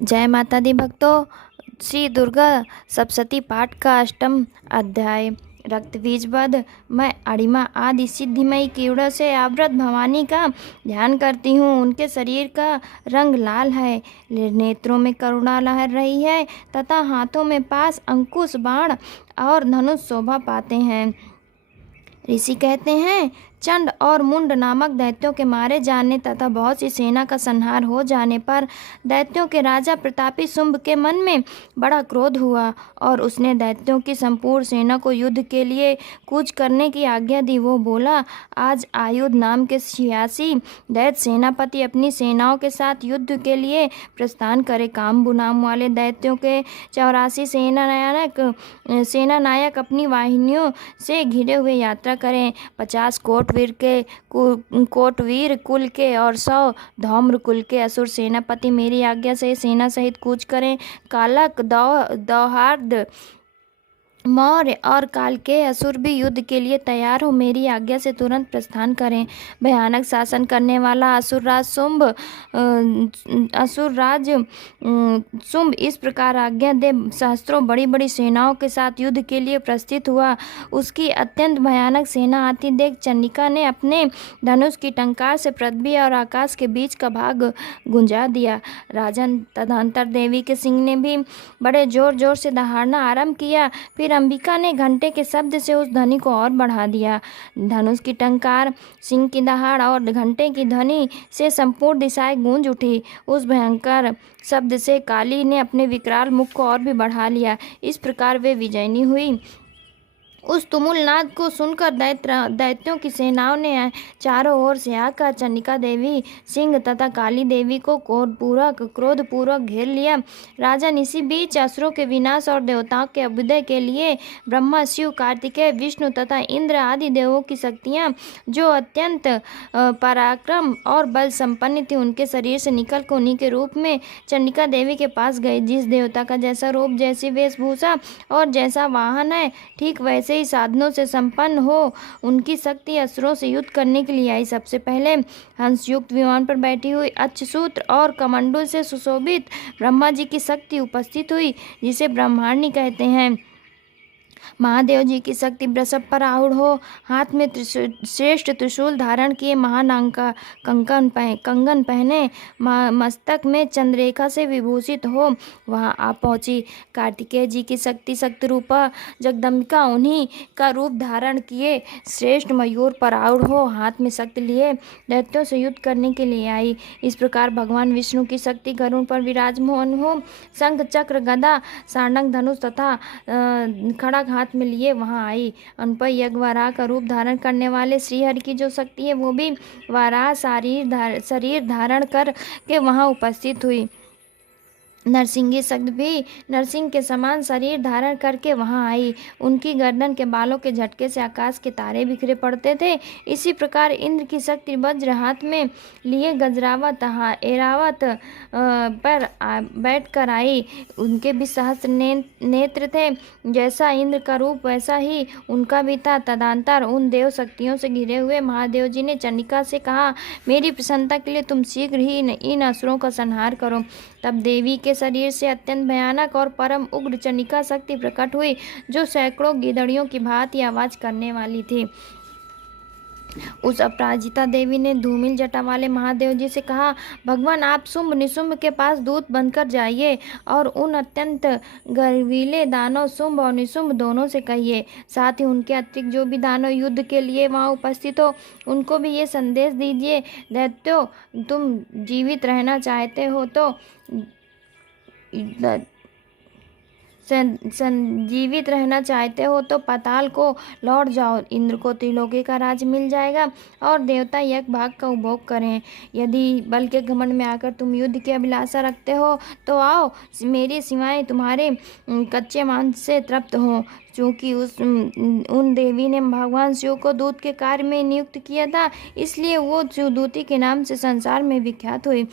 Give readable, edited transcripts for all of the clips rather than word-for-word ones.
जय माता दी भक्तों। श्री दुर्गा सप्तशती पाठ का अष्टम अध्याय रक्त बीज वध। मैं अणिमा आदि सिद्धिमयी कीड़ों से आवृत भवानी का ध्यान करती हूँ। उनके शरीर का रंग लाल है, नेत्रों में करुणा लहर रही है तथा हाथों में पास, अंकुश, बाण और धनुष शोभा पाते हैं। ऋषि कहते हैं, चंड और मुंड नामक दैत्यों के मारे जाने तथा बहुत सी सेना का संहार हो जाने पर दैत्यों के राजा प्रतापी शुंभ के मन में बड़ा क्रोध हुआ और उसने दैत्यों की संपूर्ण सेना को युद्ध के लिए कूच करने की आज्ञा दी। वो बोला, आज आयुध नाम के 86 दैत्य सेनापति अपनी सेनाओं के साथ युद्ध के लिए प्रस्थान करे। कामबु नाम वाले दैत्यों के 84 सेनानायक अपनी वाहिनियों से घिरे हुए यात्रा करें। 50 कोटवीर कुल के और 100 धौम्र कुल के असुर सेनापति मेरी आज्ञा से सेना सहित कूच करें। कालक, दौहार्द, मौर्य और काल के असुर भी युद्ध के लिए तैयार हो मेरी आज्ञा से तुरंत प्रस्थान करें। भयानक शासन करने वाला असुर राज शुंभ इस प्रकार आज्ञा दे सहस्त्रों बड़ी बड़ी सेनाओं के साथ युद्ध के लिए प्रस्थित हुआ। उसकी अत्यंत भयानक सेना आती देख चंडिका ने अपने धनुष की टंकार से पृथ्वी और आकाश के बीच का भाग गुंजा दिया। राजन तदंतर देवी के सिंह ने भी बड़े जोर जोर से दहाड़ना आरंभ किया। फिर अंबिका ने घंटे के शब्द से उस ध्वनि को और बढ़ा दिया। धनुष की टंकार, सिंह की दहाड़ और घंटे की ध्वनि से संपूर्ण दिशाएं गूंज उठी। उस भयंकर शब्द से काली ने अपने विकराल मुख को और भी बढ़ा लिया। इस प्रकार वे विजयनी हुई। उस तुमुल नाद को सुनकर दैत्यों की सेनाओं ने चारों ओर से आकर चंडिका देवी, सिंह तथा काली देवी को क्रोधपूर्वक घेर लिया। राजन, इसी बीच असुरों के विनाश और देवताओं के अभ्युदय के लिए ब्रह्मा, शिव, कार्तिकेय, विष्णु तथा इंद्र आदि देवों की शक्तियाँ जो अत्यंत पराक्रम और बल संपन्न थी, उनके शरीर से निकल कर उन्हीं के रूप में चंडिका देवी के पास गए। जिस देवता का जैसा रूप, जैसी वेशभूषा और जैसा वाहन है, ठीक वैसे ही साधनों से संपन्न हो उनकी शक्ति असुरों से युद्ध करने के लिए आई। सबसे पहले हंसयुक्त विमान पर बैठी हुई अक्षसूत्र और कमंडल से सुशोभित ब्रह्मा जी की शक्ति उपस्थित हुई, जिसे ब्रह्मांडी कहते हैं। महादेव जी की शक्ति वृषभ पर आरूढ़ हो, हाथ में श्रेष्ठ त्रिशूल धारण किए, महानांका कंगन पहने, मस्तक में चंद्ररेखा से विभूषित हो वहां आ पहुंची। कार्तिकेय जी की शक्ति रूपा जगदम्बिका उन्हीं का रूप धारण किए श्रेष्ठ मयूर पर आरूढ़ हो, हाथ में शक्ति लिए दैत्यों से युद्ध करने के लिए आई। इस प्रकार भगवान विष्णु की शक्ति गरुड़ पर विराजमान हो, शंख, चक्र, गदा, सारंग, धनुष तथा खड़ग हाथ में लिए वहां आई। उन पर यज्ञ वराह का रूप धारण करने वाले श्रीहरि की जो शक्ति है, वो भी वराह शरीर धारण कर के वहां उपस्थित हुई। नरसिंगी शक्ति भी नरसिंह के समान शरीर धारण करके वहां आई। उनकी गर्दन के बालों के झटके से आकाश के तारे बिखरे पड़ते थे। इसी प्रकार इंद्र की शक्ति वज्र हाथ में लिए गजरावत एरावत पर बैठ कर आई। उनके भी सहस्त्र नेत्र थे। जैसा इंद्र का रूप वैसा ही उनका भी था। तदंतर उन देव शक्तियों से घिरे हुए महादेव जी ने चंडिका से कहा, मेरी प्रसन्नता के लिए तुम शीघ्र ही इन असुरों का संहार करो। तब देवी के शरीर से अत्यंत भयानक और परम उग्र चंडिका शक्ति प्रकट हुई, जो सैकड़ों गिदड़ियों की भांति आवाज करने वाली थी। उस अपराजिता देवी ने धूमिल जटा वाले महादेव जी से कहा, भगवान, आप शुंभ निशुंभ के पास दूत बनकर जाइए और उन अत्यंत गर्वीले दानव शुंभ और निशुंभ दोनों से कहिए। साथ ही उनके अतिरिक्त जो भी दानव युद्ध के लिए वहां उपस्थित हो, उनको भी ये संदेश दीजिए, दैत्यों, तुम जीवित रहना चाहते हो तो संजीवित रहना चाहते हो तो पाताल को लौट जाओ। इंद्र को त्रिलोकी का राज मिल जाएगा और देवता एक भाग का उपभोग करें। यदि बल के घमंड में आकर तुम युद्ध की अभिलाषा रखते हो तो आओ, मेरी सिवाय तुम्हारे कच्चे मांस से तृप्त हो। चूँकि उन देवी ने भगवान शिव को दूत के कार्य में नियुक्त किया था, इसलिए वो शिवदूती के नाम से संसार में विख्यात हुई।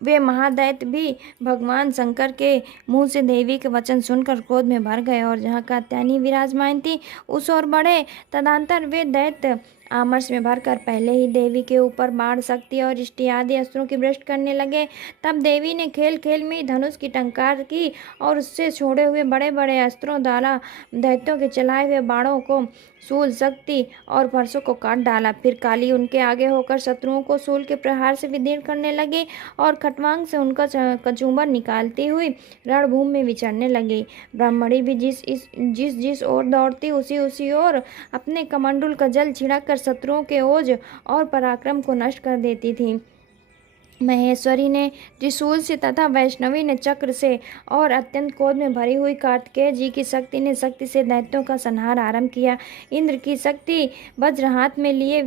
वे महादैत्य भी भगवान शंकर के मुंह से देवी के वचन सुनकर क्रोध में भर गए और जहाँ कात्यायनी विराजमान थी उस ओर बढ़े। तदंतर वे दैत्य आमर्ष में भरकर पहले ही देवी के ऊपर बाण, शक्ति और इष्टि आदि अस्त्रों की वृष्टि करने लगे। तब देवी ने खेल खेल में ही धनुष की टंकार की और उससे छोड़े हुए बड़े बड़े अस्त्रों द्वारा दैत्यों के चलाए हुए बाणों को, शूल, शक्ति और फरसों को काट डाला। फिर काली उनके आगे होकर शत्रुओं को शूल के प्रहार से विदीर्ण करने लगी और खटवांग से उनका कचूमर निकालती हुई रणभूमि में विचरने लगी। ब्राह्मणी भी जिस ओर दौड़ती उसी ओर अपने कमंडल का जल छिड़ककर शत्रुओं के ओज और पराक्रम को नष्ट कर देती थी। महेश्वरी ने त्रिशूल से तथा वैष्णवी ने चक्र से और अत्यंत क्रोध में भरी हुई कार्तिकेय जी की शक्ति ने शक्ति से दैत्यों का संहार आरंभ किया। इंद्र की शक्ति वज्र हाथ में लिए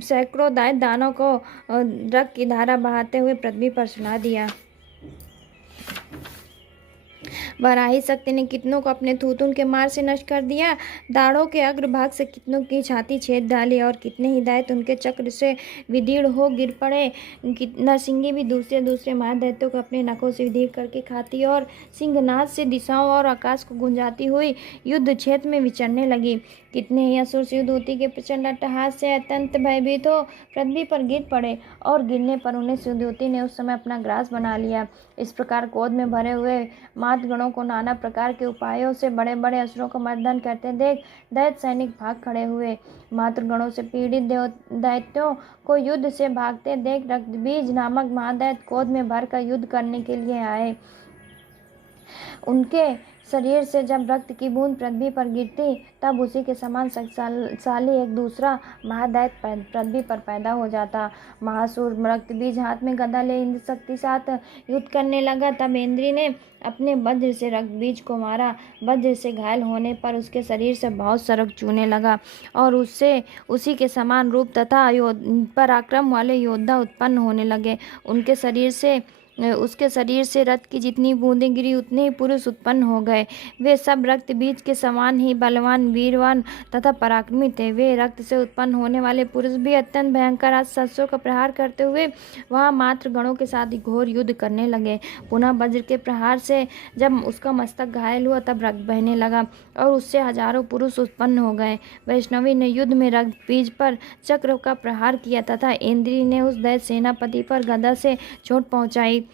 सैकड़ों दैत्य दानों को रक्त की धारा बहाते हुए पृथ्वी पर सुला दिया। वराही शक्ति ने कितनों को अपने थूथुन के मार से नष्ट कर दिया। दाढ़ों के अग्रभाग से कितनों की छाती छेद डाली और कितने ही दैत्य उनके चक्र से विदीर्ण हो गिर पड़े। नरसिंगी भी दूसरे महादैत्यों को अपने नखों से विदीर्ण करके खाती और सिंहनाद से दिशाओं और आकाश को गुंजाती हुई युद्ध क्षेत्र में विचरने लगी। कितने ही असुर शिवदूती के प्रचंड अट्टहास से अत्यंत भयभीत हो पृथ्वी पर गिर पड़े और गिरने पर उन्हें शिवदूती ने उस समय अपना ग्रास बना लिया। इस प्रकार क्रोध में भरे हुए मातगणों को नाना प्रकार के उपायों से बड़े बड़े असुरों को मर्दन करते देख दैत्य सैनिक भाग खड़े हुए। मातृगणों से पीड़ित दैत्यों को युद्ध से भागते देख रक्तबीज नामक महादैत्य क्रोध में भरकर युद्ध करने के लिए आए। उनके शरीर से जब रक्त की बूंद पृथ्वी पर गिरती तब उसी के समान शक्तिशाली एक दूसरा महादैत्य पृथ्वी पर पैदा हो जाता। महासुर रक्तबीज हाथ में गदा ले इंद्र शक्ति साथ युद्ध करने लगा। तब इंद्री ने अपने वज्र से रक्तबीज को मारा। वज्र से घायल होने पर उसके शरीर से बहुत सरक चूने लगा और उससे उसी के समान रूप तथा पराक्रम वाले योद्धा उत्पन्न होने लगे। उसके शरीर से रक्त की जितनी बूंदें गिरी उतने ही पुरुष उत्पन्न हो गए। वे सब रक्त बीज के समान ही बलवान, वीरवान तथा पराक्रमी थे। वे रक्त से उत्पन्न होने वाले पुरुष भी अत्यंत भयंकर शस्त्रों का प्रहार करते हुए वहां मात्र गणों के साथ घोर युद्ध करने लगे। पुनः वज्र के प्रहार से जब उसका मस्तक घायल हुआ तब रक्त बहने लगा और उससे हजारों पुरुष उत्पन्न हो गए। वैष्णवी ने युद्ध में रक्त बीज पर चक्र का प्रहार किया तथा इंद्री ने उस दैत्य सेनापति पर गदा से चोट पहुंचाई।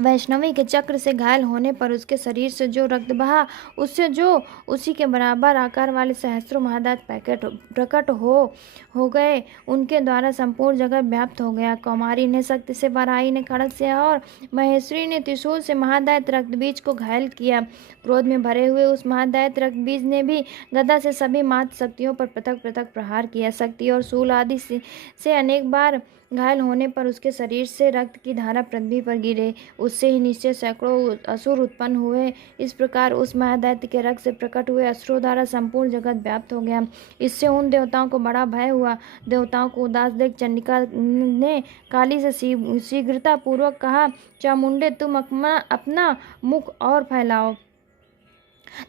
वैष्णवी के चक्र से घायल होने पर उसके शरीर से जो रक्त बहा उससे जो उसी के बराबर आकार वाले सहस्त्रों महादैत्य प्रकट हो गए। उनके द्वारा संपूर्ण जगत व्याप्त हो गया। कौमारी ने शक्ति से, वराही ने खड़ग से और महेश्वरी ने त्रिशूल से महादैत्य रक्तबीज को घायल किया। क्रोध में भरे हुए उस महादैत्य रक्तबीज ने भी गदा से सभी मात्र शक्तियों पर पृथक पृथक प्रहार किया। शक्ति और शूल आदि से अनेक बार घायल होने पर उसके शरीर से रक्त की धारा पृथ्वी पर गिरे। उससे ही निश्चय सैकड़ों असुर उत्पन्न हुए। इस प्रकार उस महादैत्य के रक्त से प्रकट हुए असुरों द्वारा संपूर्ण जगत व्याप्त हो गया। इससे उन देवताओं को बड़ा भय हुआ। देवताओं को उदास देख चंडिका ने काली से शीघ्रता पूर्वक कहा, चामुंडे तुम अपना मुख और फैलाओ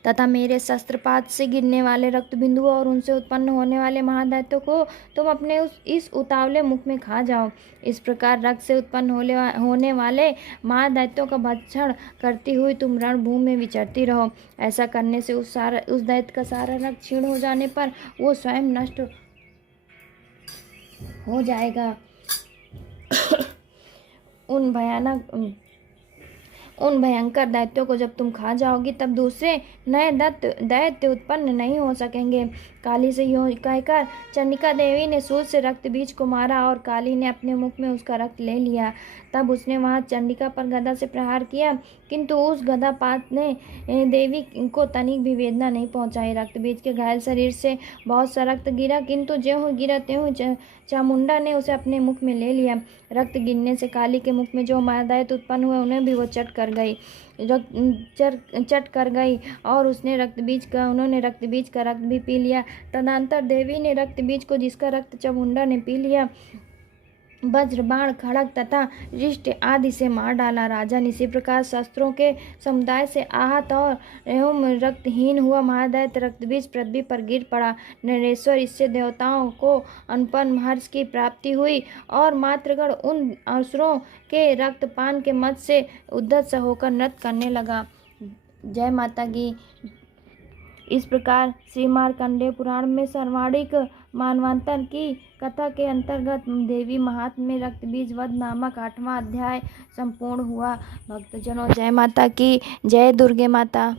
तथा मेरे शस्त्रपात से गिरने वाले रक्त बिंदुओं और उनसे उत्पन्न होने वाले महादैत्यों को तुम अपने इस उतावले मुख में खा जाओ। इस प्रकार रक्त से उत्पन्न होने वाले महादैत्यों का भक्षण करती हुई तुम रणभूमि में विचरती रहो। ऐसा करने से उस दैत्य का सारा रक्त क्षीण हो जाने पर वो स्वयं नष्ट हो जाएगा। उन भयंकर दैत्यों को जब तुम खा जाओगी तब दूसरे नए दैत्य उत्पन्न नहीं हो सकेंगे। काली से यूं कहकर चंडिका देवी ने शूल से रक्त बीज को मारा और काली ने अपने मुख में उसका रक्त ले लिया। तब उसने वहां चंडिका पर गदा से प्रहार किया, किंतु उस गदापात ने देवी को तनिक भी वेदना नहीं पहुंचाई। रक्त बीज के घायल शरीर से बहुत सा रक्त गिरा, किंतु ज्यों गिरा त्यों चामुंडा ने उसे अपने मुख में ले लिया। रक्त गिरने से काली के मुख में जो महादैत्य उत्पन्न हुए उन्हें भी वो चट कर गई और उन्होंने रक्त बीज का रक्त भी पी लिया। तदनंतर देवी ने रक्त बीज को, जिसका रक्त चामुंडा ने पी लिया, वज्र, बाण, खड़ग तथा रिष्ट आदि से मार डाला। राजन इसी प्रकार शस्त्रों के समुदाय से आहत और एवं रक्तहीन हुआ महादैत्य रक्तबीज पृथ्वी पर गिर पड़ा। नरेश्वर, इससे देवताओं को अनुपम हर्ष की प्राप्ति हुई और मातृगण उन असुरों के रक्तपान के मद से उद्धत होकर नृत्य करने लगा। जय माता की। इस प्रकार श्री मार्कंडेय पुराण में सर्वाणिक मानवांतर की कथा के अंतर्गत देवी महात्म्य में रक्त बीज वध नामक 8वां अध्याय संपूर्ण हुआ। भक्तजनों, जय माता की, जय दुर्गे माता।